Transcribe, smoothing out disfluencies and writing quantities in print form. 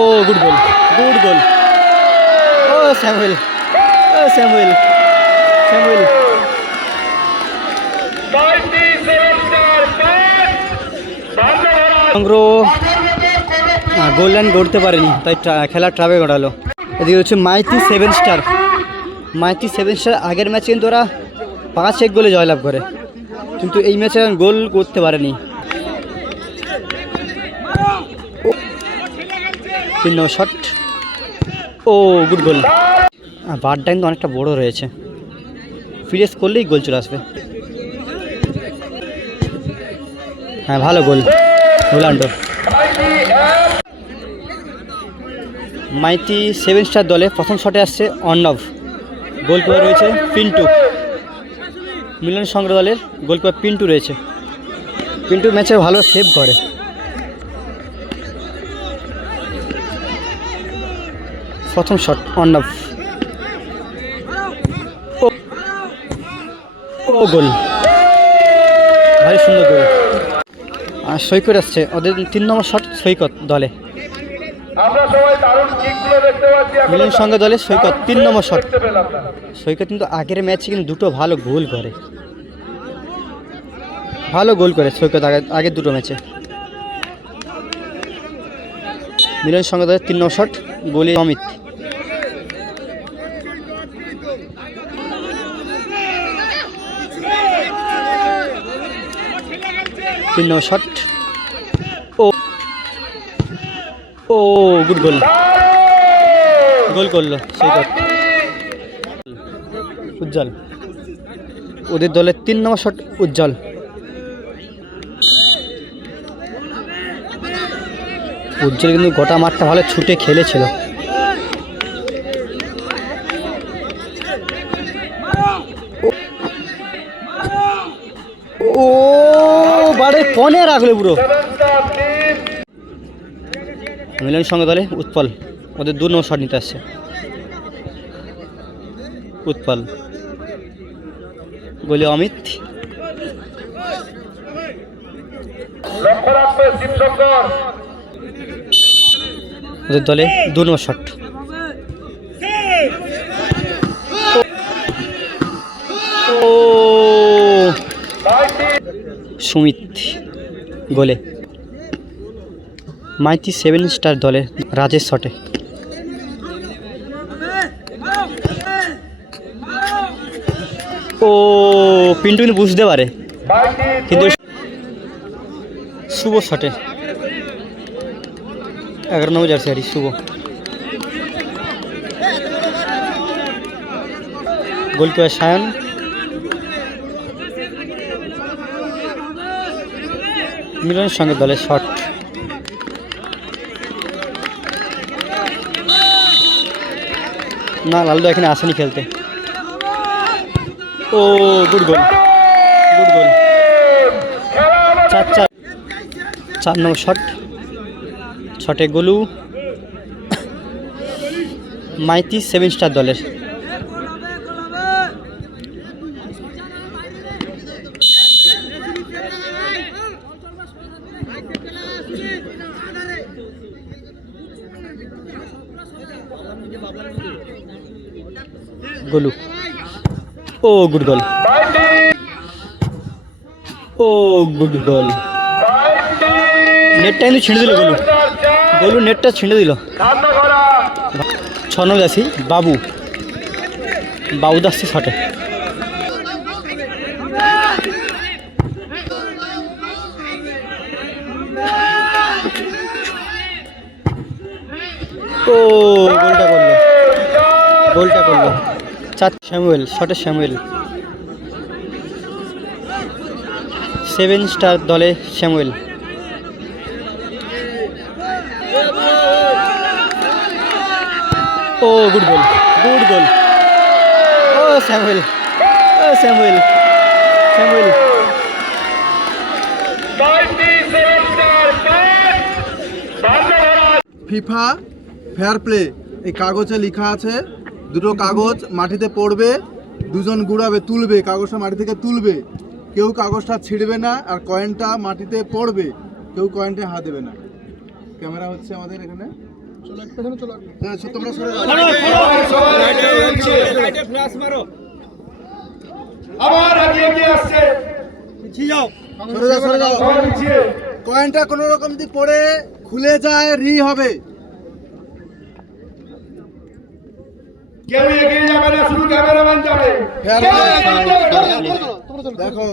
ও good goal, good goal. Oh Samuel, oh Samuel, Samuel. সংগ্রহ goal line গড়তে পারেনি, তাই খেলা ট্রাভে গড়ালো। এদিকে হচ্ছে মাইতি 7 স্টার। মাইতি 7 স্টার আগের ম্যাচে কিন্তু ওরা 5-1 গোলে জয়লাভ করে, কিন্তু এই ম্যাচে গোল করতে পারেনি। 3 নম্বর শট। ও গুড গোল। বার টাইম তো অনেকটা বড় রয়েছে, ফিরেস করলেই গোল চলে আসবে। হ্যাঁ, ভালো গোল রোনাল্ডো। মাইতি 7 স্টার দলে প্রথম শটে আসছে অর্ণব, গোলকিপার রয়েছে পিন্টু। মিলন সংগ্রহ দলের গোলকিপার পিন্টু রয়েছে। পিন্টু ম্যাচে ভালো সেভ করে। প্রথম শট অর্ণব, ও গোল, ভারী সুন্দর গোল। আর সৈকত আসছে ওদের 3 নম্বর শট সৈকত দলে। মিলন সংঘ দলে সৈকত 3 নম্বর শট। সৈকত কিন্তু আগের ম্যাচে কিন্তু দুটো ভালো গোল করে, ভালো গোল করে সৈকত আগের দুটো ম্যাচে। মিলন সংঘ দলের 3 নম্বর শট, গোলে অমিত। তিন নম্বর শট। ও গুড গোল, গোল করলো সৈকত। উজ্জ্বল ওদের দলের 3 নম্বর শট উজ্জ্বল। উজ্জ্বল কিন্তু গোটা মাঠটা ভালো ছুটে খেলেছিল। ও বারে কনে রাখলে পুরো। মিলন সংঘ দলে উৎপল ওদের 2 নম্বর শট নিতে আসছে। উৎপল, গোলে অমিত। ওদের দলে 2 নম্বর শট। ও সুমিত, গোলে। মাইতি 7 স্টার দলে রাজেশ শটে। ও পিন্টু কিন্তু বুঝতে পারে, কিন্তু শুভ শটে। 11 নম্বর জার্সি হারি শুভ। গোলকিপার সায়ন। মিলনের সঙ্গে দলের শট। না, লালদা এখানে আসেনি খেলতে। ও গুড গোল, গুড গোল। 4 নম্বর শট, শটে গোলু। মাইতি 7 স্টার দলের। গোলু, ও গুড গোল, ও গুড গোল। নেটটা কিন্তু ছিঁড়ে দিল গোলু, গোলু নেটটা ছিঁড়ে দিল। 6 নম্বর আসি বাবু, বাবু দাসছি শটে। ও গোলটা করলো, গোলটা করলো। 4 স্যামুয়েল শটে, স্যামুয়েল 7 স্টার দলে Samuel. Oh good goal, good goal. Oh Samuel, oh Samuel, Samuel. FIFA fair play এই কাগজে লেখা আছে, দুটো কাগজ মাটিতে পড়বে, দুজন ঘুরাবে, তুলবে, কাগজটা মাটি থেকে তুলবে, কেউ কাগজটা ছিঁড়বে না, আর কয়েনটা মাটিতে পড়বে, কেউ কয়েনটা হাত দেবে না। ক্যামেরা হচ্ছে আমাদের এখানে তোমরা সরে যাও। আবার এগিয়ে গিয়ে আসছে সরে যাও, সরে যাও। সবাই পিছিয়ে কয়েনটা কোনো রকম যদি পড়ে খুলে যায় রি হবে। কেউ এগিয়ে যাবে না, শুধু ক্যামেরাম্যান যাবে। Fair play. দেখো